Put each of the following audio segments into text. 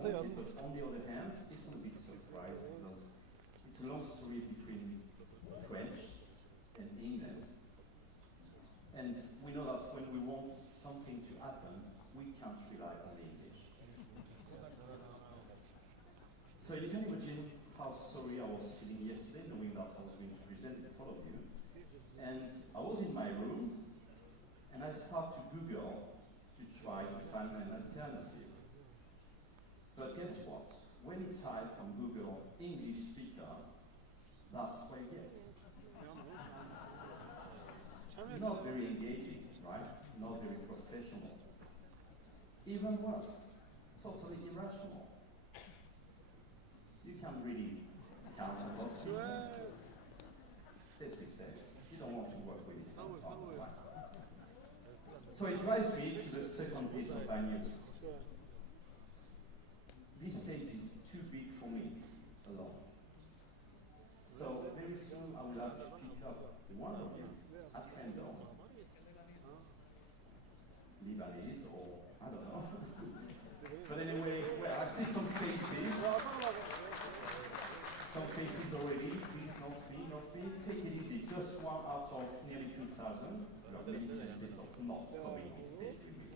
but on the other hand, it's a bit surprised because it's a long story between French and England. And we know that when we want something to happen, we can't rely on the English. So you can imagine how sorry I was feeling yesterday, knowing that I was going to present in front of you. And I was in my room, and I started to Google to try to find an alternative. But guess what? When you type on Google English speaker, that's what you get. Not very engaging, right? Not very professional. Even worse, totally irrational. You can't really count on those people. Let's be serious. You don't want to work with this kind of problem, right? So it drives me to the second piece of bad news. This stage is too big for me alone. So very soon I will have to pick up one of you at random, Lebanese or I don't know. But anyway, well, I see some faces. Some faces already. Please not me. Take it easy. Just one out of nearly 2,000. There are many chances of not coming this stage with me.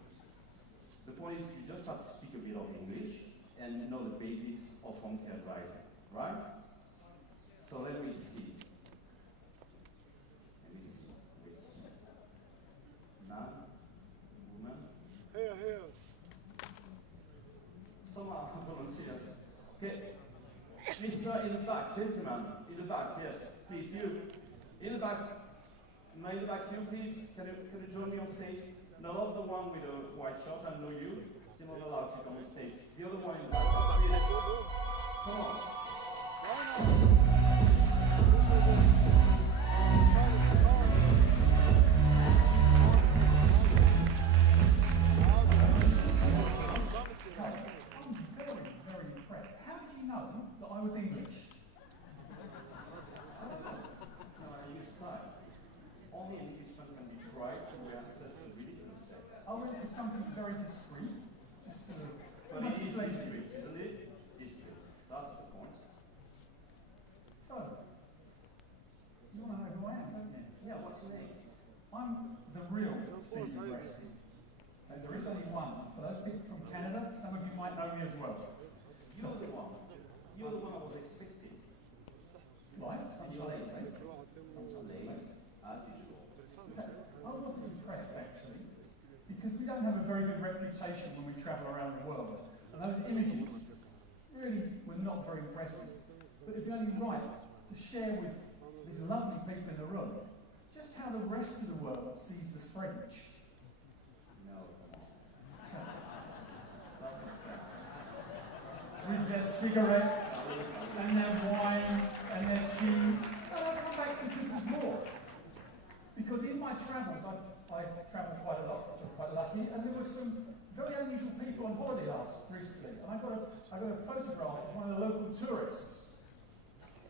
The point is you just have to speak a bit of English and know the basics of home care advising, right? So let me see. Wait. Man, woman. Here. Some are volunteers. Okay. Mister in the back, gentlemen, in the back, yes. Please, you. In the back. In the back, you, please. Can you join me on stage? Not the one with the white shirt, I know you. You're not allowed to come on stage. The other one in the back. Please. Come on. That I was English. You say only an Englishman can be right to wear such a ridiculous jacket. I went for something very discreet, just to. But it is discreet, isn't it? Discreet. That's the point. So, you want to know who I am, don't you? Yeah, what's your name? I'm the real Steve Gresty. And there is only one. For those people from Canada, some of you might know me as well. You're the one. You're the one I was expecting. Life, sometimes late. Sometimes late, as usual. Okay. I wasn't impressed, actually, because we don't have a very good reputation when we travel around the world. And those images really were not very impressive. But it'd be only right to share with these lovely people in the room just how the rest of the world sees the French. No, come on. That's not fair. With their cigarettes, and their wine, and their cheese. And I'll come back because there's more. Because in my travels, I travelled quite a lot, which I'm quite lucky, and there were some very unusual people on holiday recently. And I got a photograph of one of the local tourists.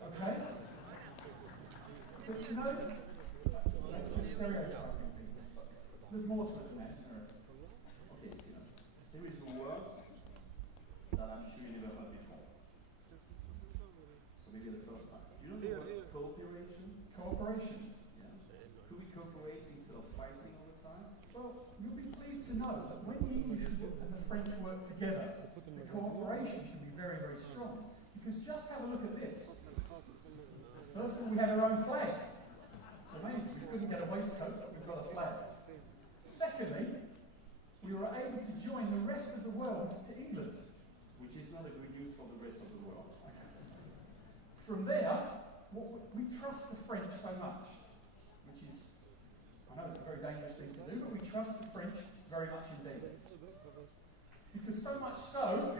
Okay? But you know, that's just stereotyping people. There's more to it than that, isn't there? Okay, so there is a word that I'm sure you never heard before. So maybe the first time. You know the word cooperation? Cooperation? Yeah. Could we cooperate instead of fighting all the time? Well, you'll be pleased to know that when the English and the French work together, the cooperation can be very, very strong. Because just have a look at this. First of all, we have our own flag. It's amazing. We couldn't get a waistcoat, but we've got a flag. Secondly, we were able to join the rest of the world to England. Which is not a good news for the rest of the world. From there, we trust the French so much, which is, I know it's a very dangerous thing to do, but we trust the French very much indeed. Because so much so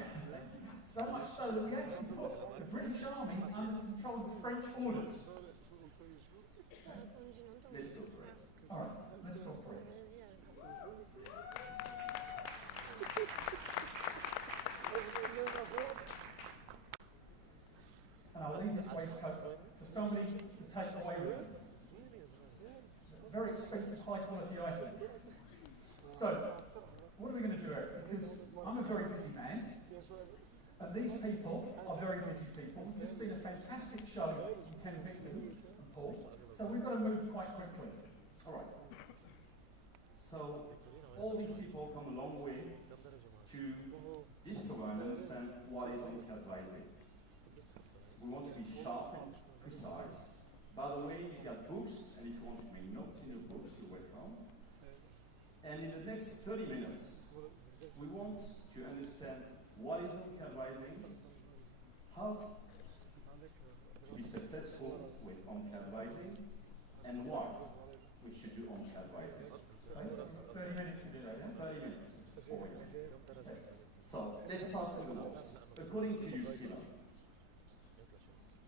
that we actually put the British Army under control of the French orders. Let's go for it. All right, let's go for it. And I'll leave this waistcoat for somebody to take away with them. Very expensive, high quality item. So, what are we going to do, Eric? Because I'm a very busy man, And these people are very busy people. We've just seen a fantastic show from Ken Victor and Paul. So we've got to move quite quickly. All right. So all these people come a long way to discover and understand what is on-cat advising. We want to be sharp and precise. By the way, you got books, and if you want to make notes in your books, you're welcome. And in the next 30 minutes, we want to understand what is on-cat advising, how to be successful with on-cat advising, and why we should do on-cat advising. Okay? 30 minutes to do that, yeah? 30 minutes for you. Okay. So let's start with the words. According to you, Stephen,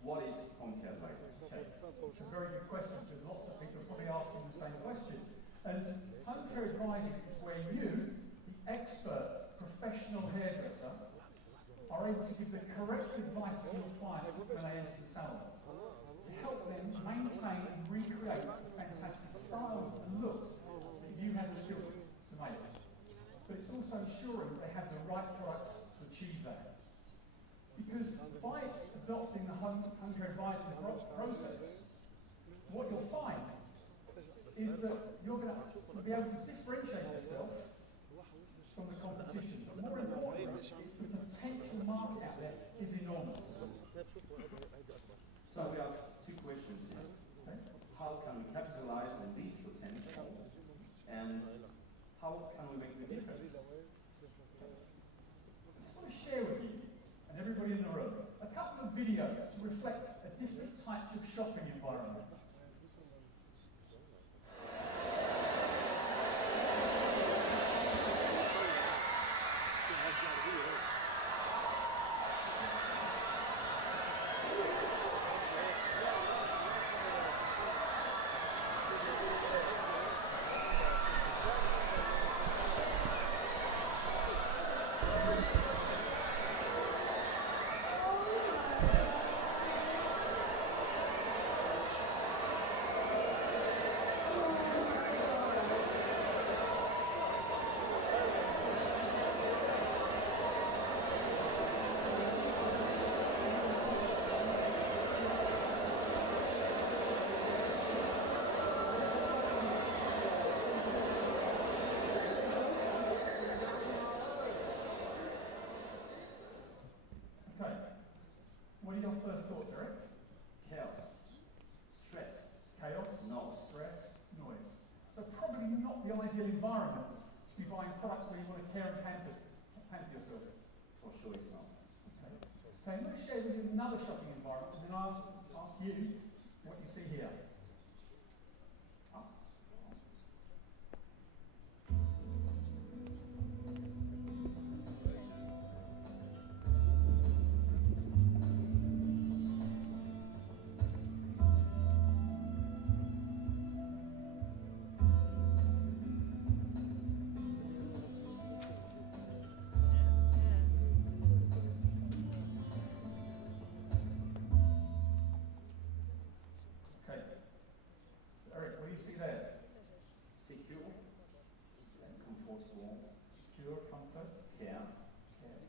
what is on-cat advising? Okay. It's a very good question because lots of people are probably asking the same question. And home care advising is where you, the expert professional hairdresser, are able to give the correct advice to your clients when they enter the salon to help them maintain and recreate the fantastic styles and looks that you have the skills to make. But it's also ensuring they have the right products to achieve that. Because by adopting the home care advising process, what you'll find is that you're going to be able to differentiate yourself from the competition. But more importantly, it's the potential market out there is enormous. So we have two questions here. Okay? How can we capitalize on these potential, and how can we make the difference? I just want to share with you, and everybody in the room, a couple of videos to reflect a different types of shopping environment. Okay. What are your first thoughts, Eric? Chaos, stress, Chaos, no. stress, noise. So probably not the ideal environment to be buying products where you want to care and pamper yourself. For sure it's not. Okay. Okay, I'm going to share with you another shopping environment, and then I'll ask you what you see here. Up. Okay. So Eric, what do you see there? Secure and comfortable, Secure, comfort, care. care.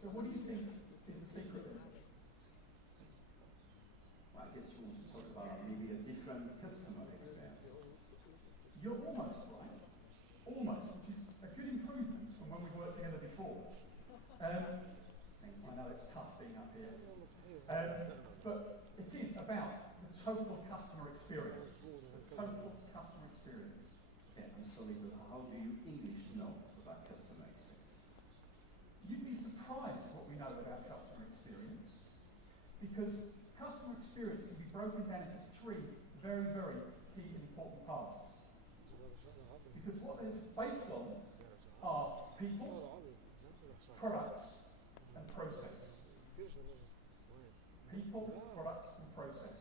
So what do you think is the secret there? I guess you want to talk about maybe a different customer experience. You're almost right. Almost, which is a good improvement from when we worked together before. I know it's tough being up here. But it is about the total customer experience. The total customer experience. Yeah, I'm sorry, but how do you English know about customer experience? You'd be surprised what we know about customer experience. Because customer experience can be broken down into three very, very key and important parts. Because what it's based on are people, products, and process. People, products, and process.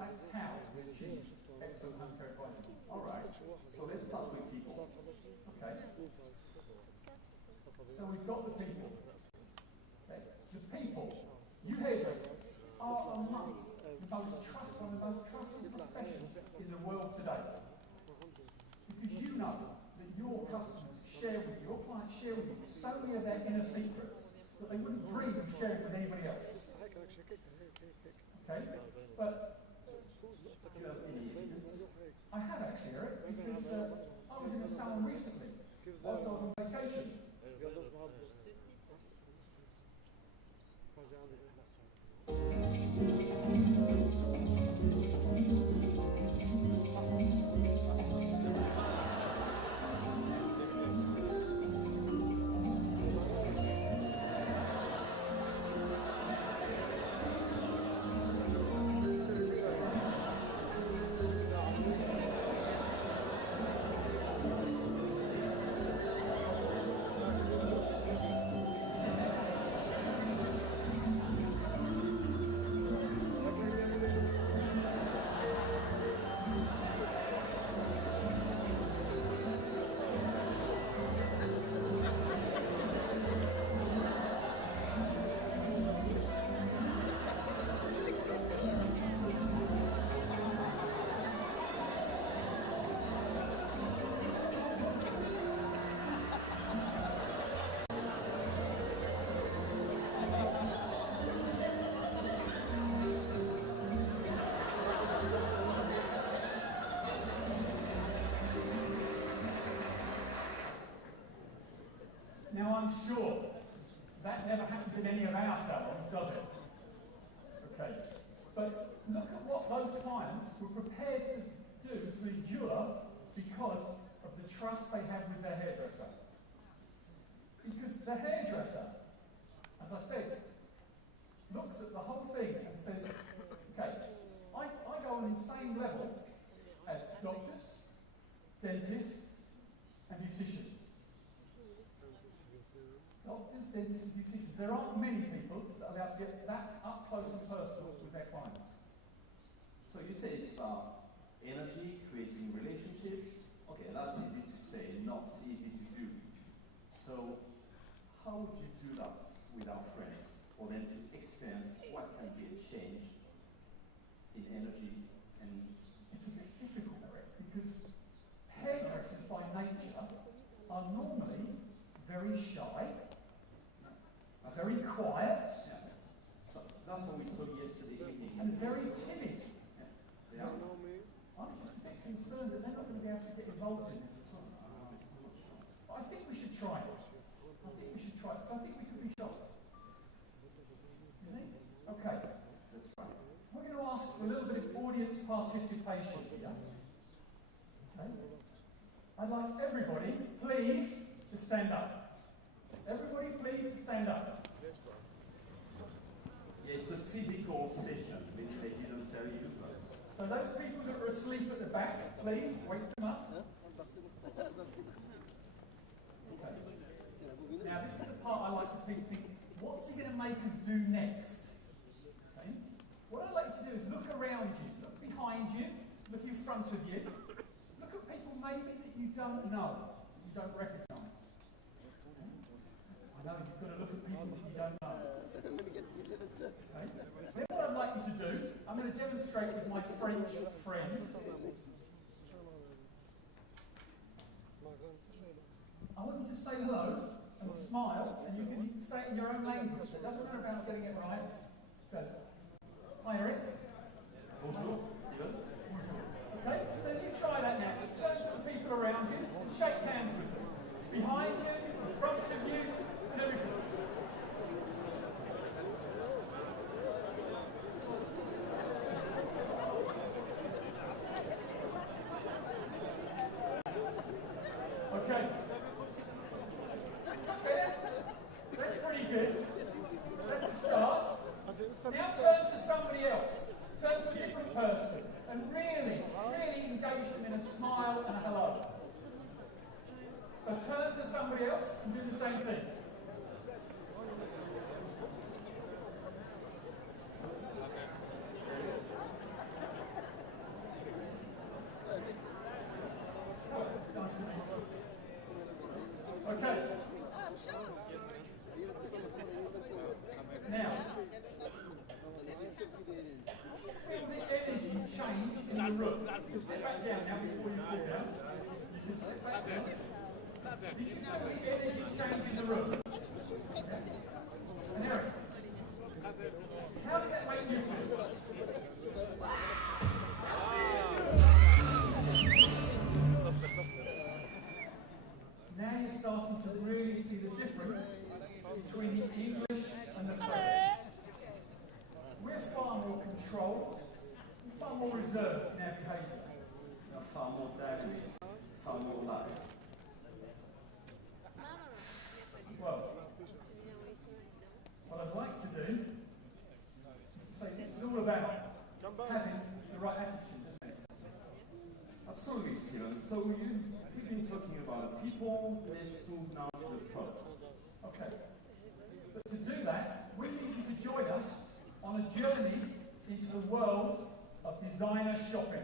That's how we achieve excellent home care advising. All right, so let's start with people. Okay? So we've got the people. Okay? The people, you hairdressers, are amongst one of the most trusted professions in the world today. Because you know that your customers share with you, your clients share with you so many of their inner secrets that they wouldn't dream of sharing with anybody else. Okay? But Do you have any evidence? I have actually, Eric, because I was in a salon recently whilst I was on vacation. Now I'm sure that never happens in any of our salons, does it? Okay. But look at what those clients were prepared to do to endure because of the trust they have with their hairdresser. Because the hairdresser, as I said, looks at the whole thing and says, okay, I go on the same level as doctors, dentists, and beauticians. Doctors, dentists, and beauticians. There aren't many people that are allowed to get that up close and personal with their clients. So you say it's about energy, creating relationships. Okay, that's easy to say, not easy to do. So how would you do that with our friends for them to experience what can be a change in energy? And it's a bit difficult, Eric, because hairdressers by nature are normally very shy, are very quiet, that's what we saw yesterday evening. and very timid. Yeah. I'm just a bit concerned that they're not going to be able to get involved in this at all. But I think we should try it. I think we should try it. So I think we could be shocked. You think? Okay. That's right. We're going to ask for a little bit of audience participation here. Okay. I'd like everybody, please, to stand up. Everybody, please, to stand up. Yeah, it's a physical session. Maybe they didn't tell you first. So those people that are asleep at the back, please, wake them up. Okay. Now, this is the part I like to think, what's he going to make us do next? Okay. What I'd like you to do is look around you, look behind you, look in front of you, look at people maybe that you don't know, you don't recognise. I know you've got to look at people that you don't know. Okay. Then what I'd like you to do, I'm going to demonstrate with my French friend. I want you to say hello and smile, and you can say it in your own language. It doesn't matter about getting it right. Go. Hi, Eric. Bonjour, Steven. Okay, so you try that now. Just turn to the people around you and shake hands with them. Behind you, in front of you, and everything. Okay. Okay, that's pretty good. That's a start. Now turn to somebody else. Turn to a different person and really engage them in a smile and a hello. So turn to somebody else and do the same thing. Okay. Now, feel the energy change in the room. You sit back down now before you fall down. You can sit back down. Did you feel the energy change in the room? English and the French. We're far more controlled, far more reserved in our behaviour. You're far more dynamic, far more live. Well, what I'd like to do is to say this is all about having the right attitude, isn't it? Absolutely, Steven. So we've been talking about people. Let's move now to the products. Okay. But to do that, we need you to join us on a journey into the world of designer shopping.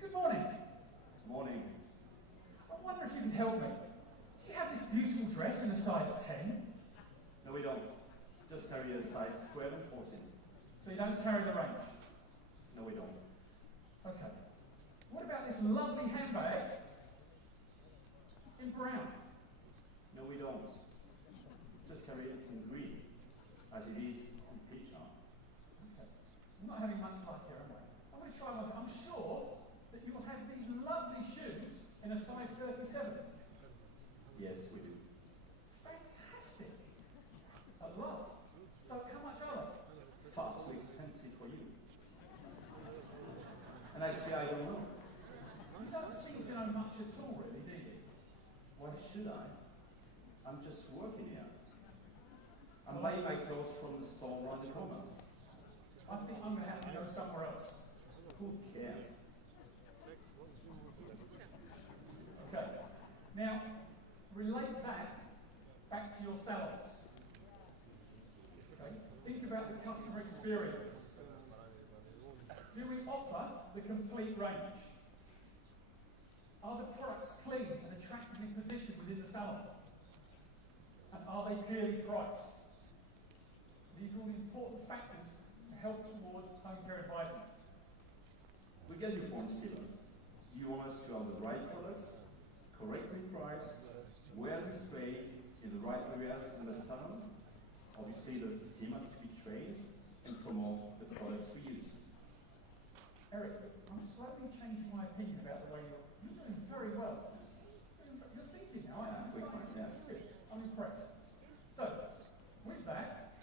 Good morning. Morning. I wonder if you could help me. Do you have this beautiful dress in a size 10? No, we don't. Just carry a size 12 and 14. So you don't carry the range? No, we don't. Okay. What about this lovely handbag in brown? No, we don't. Just carry it in green, as it is on picture. Okay. I'm not having much luck here, am I? I'm going to try one. I'm sure that you will have these lovely shoes in a size 37. Yes, we do. Fantastic. A lot. So how much are they? Far too expensive for you. And actually, I don't know. You don't seem to know much at all, really, do you? Why should I? I'm just working here. I'm buying my clothes from the store around the corner. I think I'm going to have to go somewhere else. Who cares? Okay. Now, relate that back to your salads. Okay. Think about the customer experience. Do we offer the complete range? Are the products clean and attractively positioned within the salon? And are they clearly priced? These are all important factors to help towards home care advising. We get your point, Stephen. You want us to have the right products, correctly priced, well displayed in the right areas in the salon. Obviously, the team has to be trained and promote the products we use. Eric, I'm slowly changing my opinion about the way you're doing very well. You're thinking now, aren't you? I'm impressed. So, with that,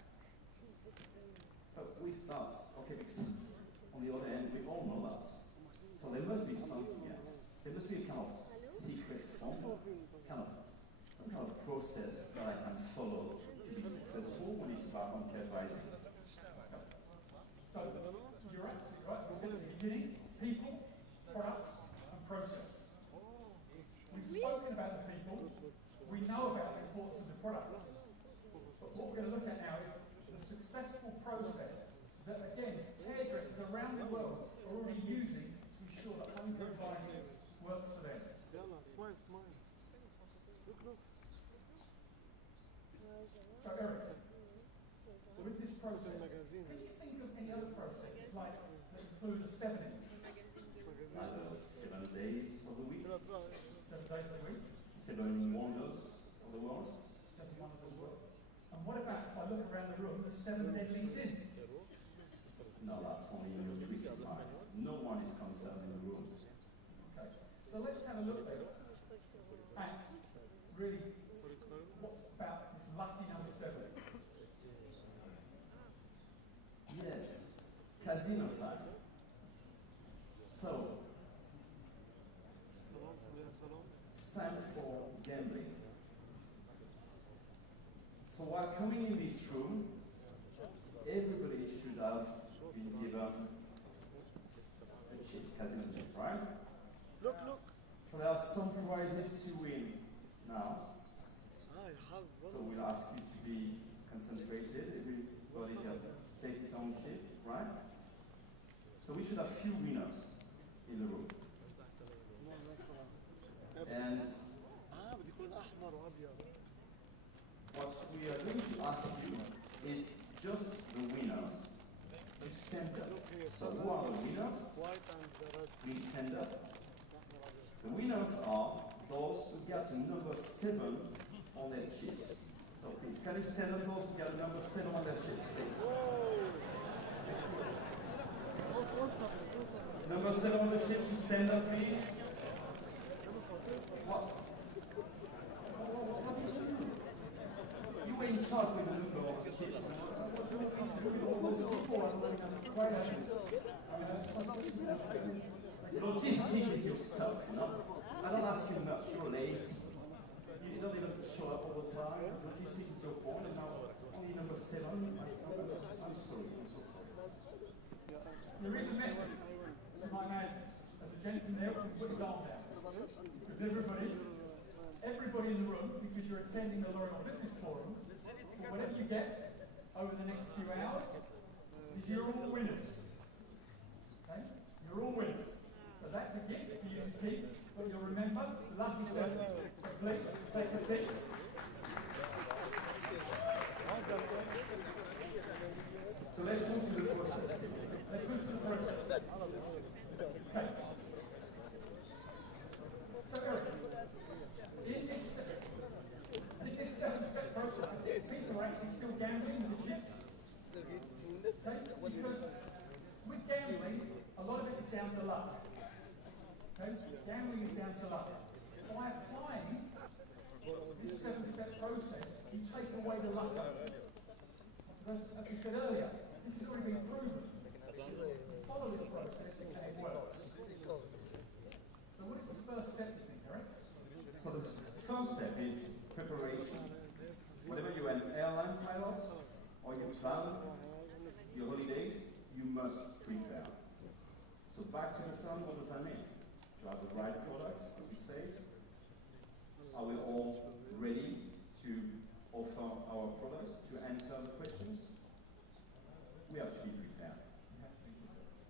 But with that, okay, because on the other hand, we all know that. So there must be something else. There must be a kind of secret formula, some kind of process that I can follow to be successful when it's about home care advising. So, you're absolutely right. We said at the beginning, it's people, products, and process. We've spoken about the people. We know about the importance of the products. But what we're going to look at now is the successful process that, again, hairdressers around the world are already using to ensure that home care advising works for them. Smile, smile. Look, look. So, Eric, with this process, can you think of any other processes like that include a 7 in? Like 7 days of the week, 7 days a week, 7 wonders of the world. 7 wonders of the world. And what about if I look around the room, the 7 deadly sins? No, that's only in your twisted mind. No one is concerned in the room. Okay. So let's have a look then at really what's about this lucky number 7. Yes, casino time. So, it's time for gambling. So while coming in this room, everybody should have been given a chip, casino chip, right? Look, look. So there are some prizes to win now. It has So we'll ask you to be concentrated. Everybody can take his own chip, right? So we should have few winners in the room. And بده يكون احمر وابيض. what we are going to ask you is just the winners to stand up. So who are the winners? White and red. Please stand up. The winners are those got a number 7 on their chips. So please, can you stand up those who got a number 7 on their chips, please? Number 7 on the chips, you stand up, please. What? You were in charge with the number of chips. What do you think to do with all those people? I'm going to cry at you. I mean, logistics is your stuff, you know? I don't ask you much, you're late. You don't even show up all the time. Logistics is your point, and now only number 7. I'm sorry, I'm so sorry. There is a method to my madness. And the gentleman there can put his arm down. Because everybody in the room, because you're attending the L'Oreal Business Forum, whatever you get over the next few hours, is you're all winners. Okay? You're all winners. So that's a gift for you to keep, but you'll remember, lucky 7. So please, take a seat. So let's move to the process. Let's move to the process. Okay. So Eric, in this 7-step process, I think people are actually still gambling with the chips. Okay? Because with gambling, a lot of it is down to luck. Okay? Gambling is down to luck. By applying this 7-step process, you take away the luck. As we said earlier, this has already been proven. Follow this process and it works. So what is the first step, you think, Eric? So the first step is preparation. Whenever you're an airline pilot or you plan your holidays, you must prepare. So back to the sun, what does that mean? To have the right products, as we said. Are we all ready to offer our products, to answer the questions? We have to be prepared.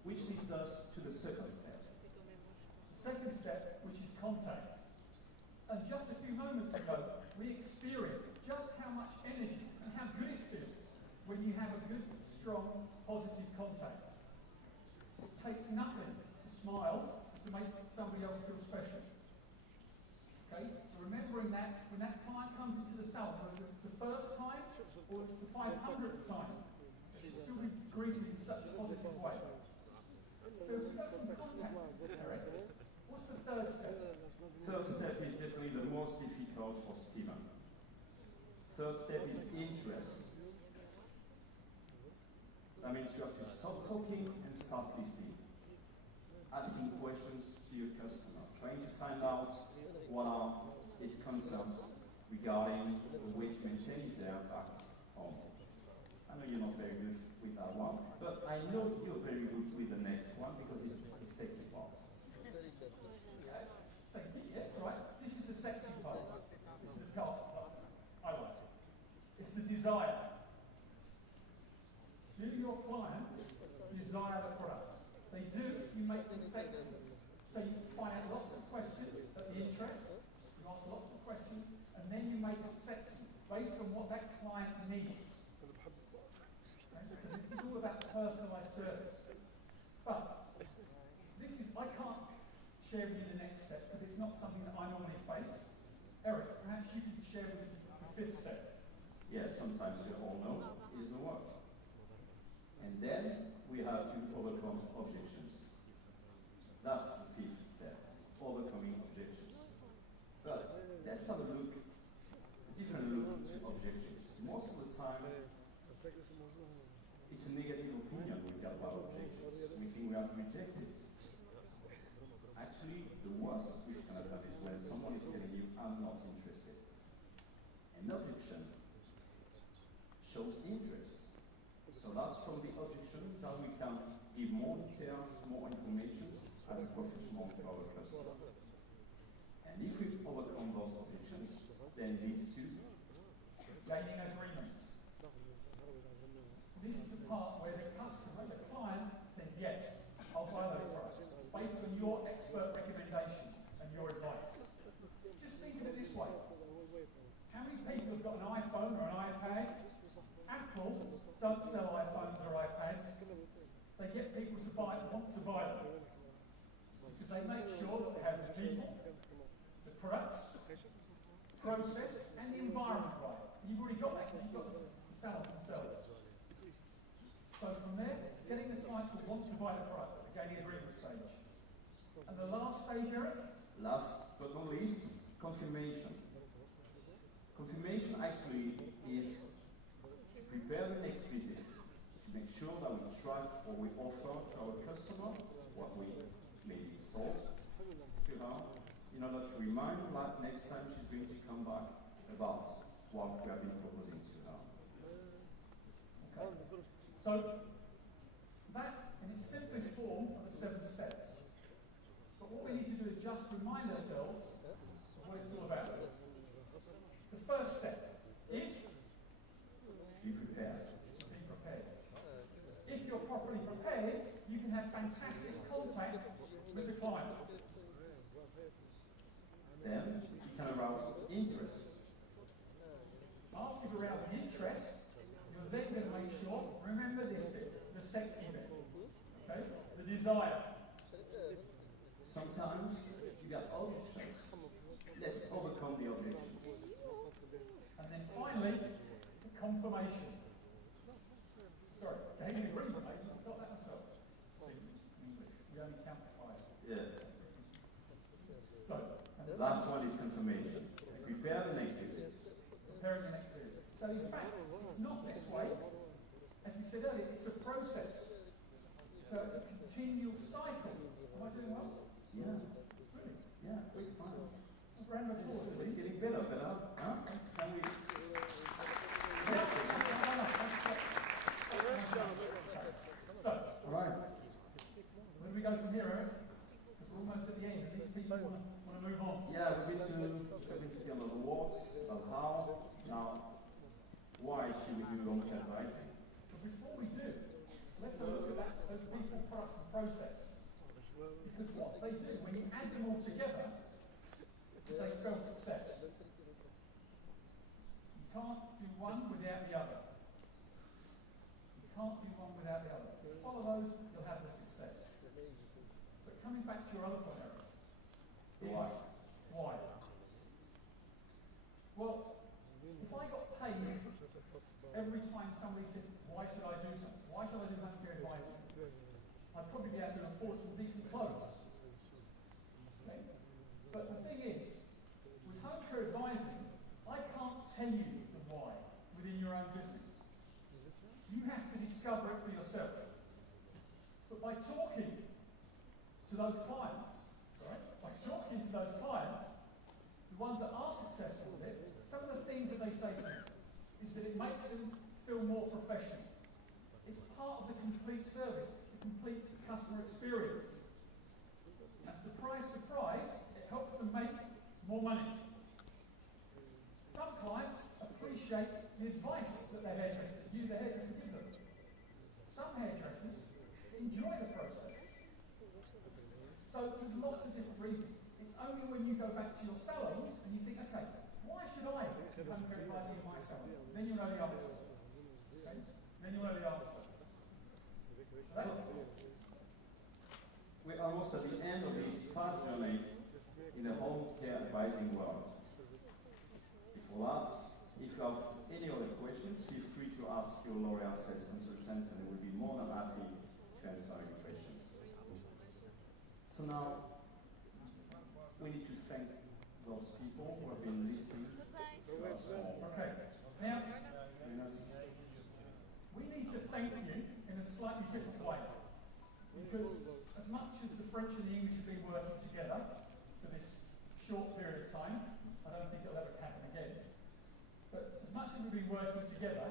Which leads us to the second step. The second step, which is contact. And just a few moments ago, we experienced just how much energy and how good it feels when you have a good, strong, positive contact. It takes nothing to smile and to make somebody else feel special. Okay? So remembering that when that client comes into the salon, whether it's the first time or it's the 500th time, it should still be greeted in such a positive way. So if we go from contact, Eric, what's the third step? Third step is definitely the most difficult for Stephen. Third step is interest. That means you have to stop talking and start listening. Asking questions to your customer, trying to find out what are his concerns regarding the way to maintain his hair back home. I know you're not very good with that one, but I know you're very good with the next one because it's the sexy part. Thank you. Yes, right. This is the sexy part. This is the part. I like it. It's the desire. Do your clients desire the products? They do. You make them sexy. So you find out lots of questions at the interest. You ask lots of questions, and then you make it sexy based on what that client needs. Okay? Because this is all about personalised service. But this is, I can't share with you the next step because it's not something that I normally face. Eric, perhaps you can share with me the fifth step. Yes, sometimes you all know it doesn't work. And then we have to overcome objections. That's the fifth step, overcoming objections. But let's have a look, a different look to objections. Most of the time, it's a negative opinion we get about objections. We think we are rejected. Actually, the worst which can happen is when someone is telling you, I'm not interested. An objection shows interest. So that's from the objection that we can give more details, more information as a professional to our customer. And if we overcome those objections, then it leads to Gaining agreement. This is the part where the customer, the client, says, yes, I'll buy those products, based on your expert recommendations and your advice. Just think of it this way. How many people have got an iPhone or an iPad? Apple don't sell iPhones or iPads. They get people to buy, want to buy them. Because they make sure that they have the people, the products, process, and the environment right. And you've already got that because you've got the salons themselves. So from there, getting the client to want to buy the product, again the agreement stage. And the last stage, Eric? Last but not least, confirmation. Confirmation actually is to prepare the next visit, to make sure that we track or we offer to our customer what we maybe sold to her, in order to remind her that next time she's going to come back about what we have been proposing to her. Okay. So, that, in its simplest form, are the 7 steps. But what we need to do is just remind ourselves of what it's all about. The first step is Be prepared. to be prepared. If you're properly prepared, you can have fantastic contact with the client. Then you can arouse interest. After you've aroused the interest, you're then going to make sure, remember this bit, the sexy bit, okay? The desire. Sometimes you get objections. Let's overcome the objections. And then finally, the confirmation. Sorry, gave me agreement, I just got that myself. 6 English, we only count to 5. Yeah. So, and the Last one is confirmation. Prepare the next visit. preparing the next video. So in fact, it's not this way. As we said earlier, it's a process. So it's a continual cycle. Am I doing well? Yeah. Really? Yeah. Quick, fine. A grand applause, It's please. getting better. Huh? Can we? So, All right. where do we go from here, Eric? Because we're almost at the end. These people want to move on. Yeah, we've been to the other works about how. Now, why should we do long-term advising? But before we do, let's have a look at those people, products, and process. Because what they do, when you add them all together, they spell success. You can't do one without the other. You can't do one without the other. If you follow those, you'll have the success. But coming back to your other point, Eric, is Why? why? Well, if I got paid every time somebody said, why should I do something? Why should I do home care advising? I'd probably be able to afford some decent clothes. Okay? But the thing is, with home care advising, I can't tell you the why within your own business. You have to discover it for yourself. But by talking to those clients, the ones that are successful with it, some of the things that they say to me is that it makes them feel more professional. It's part of the complete service, the complete customer experience. And surprise, surprise, it helps them make more money. Some clients appreciate the advice that their hairdresser gives them. Some hairdressers enjoy the process. So there's lots of different reasons. It's only when you go back to your salons and you think, okay, why should I do home care advising in my salon? Then you know the answer. Okay? Then you know the answer. So that's We're almost at the end of this fast journey in the home care advising world. If you have any other questions, feel free to ask your L'Oreal sales consultant and we'll be more than happy to answer your questions. So now, we need to thank those people who have been listening to us all. okay. Now, And that's- we need to thank you in a slightly different way. Because as much as the French and the English have been working together for this short period of time, I don't think it'll ever happen again. But as much as we've been working together,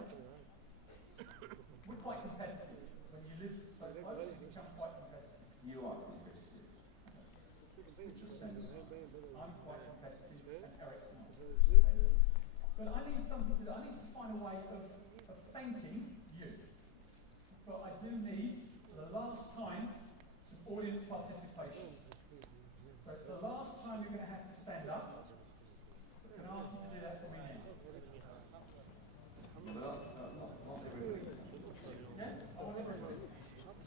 we're quite competitive. When you live so close, you become quite competitive. You are competitive. Which is sense. I'm quite competitive, and Eric's not. But I need something to do. I need to find a way of thanking you. But I do need, for the last time, some audience participation. So it's the last time you're going to have to stand up. But can I ask you to do that for me now? Not everybody. Yeah? I want everybody.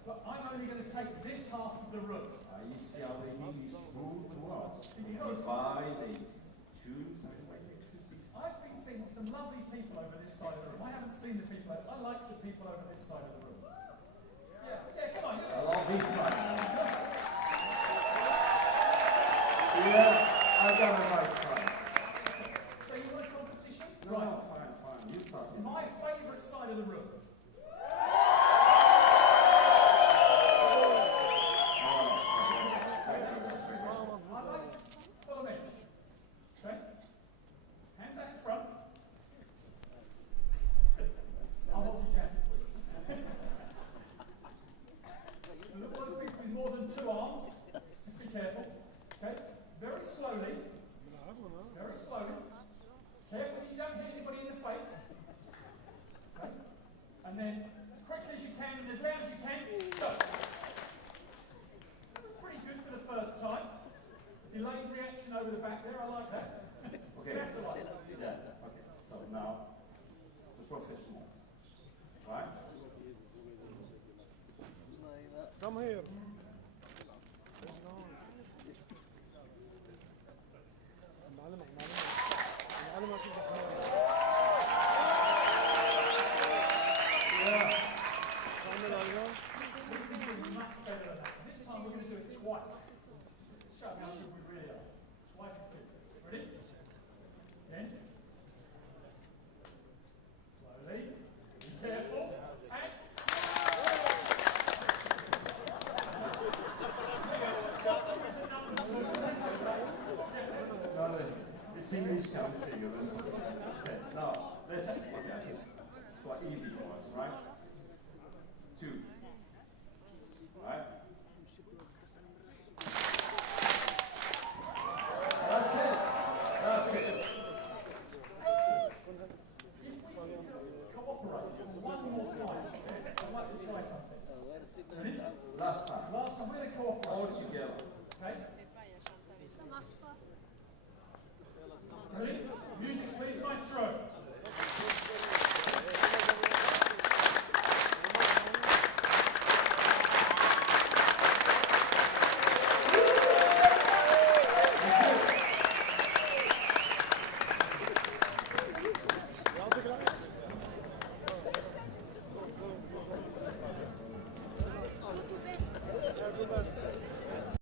But I'm only going to take this half of the room. You see how the English rule the world. Because Divide, they choose, seen the people. I like the people over this side of the room. Yeah, come on. I love this side. Yeah, I got a nice side. So you want a competition? No, no, fine. You start. My favourite side of the room. I'd like to follow me. Okay? Hands out in front. I'll hold your jacket for you. And look at those people with more than 2 arms. Just be careful. Okay? Very slowly. Very slowly. Careful that you don't hit anybody in the face. Okay? And then, as quickly as you can and as loud as you can, go. That was pretty good for the first time. Delayed reaction over the back there, I like that. Okay. Satellite. Yeah. Okay. So now the professionals, right? Come here. معلمك Yeah. Much better than that. This time we're going to do it twice. Show how good we really are. Twice as good. Ready? Again. Slowly. Be careful. And. No, it's English counting. Okay. Now let's. Okay. It's quite easy for us, right? 2. Right? That's it.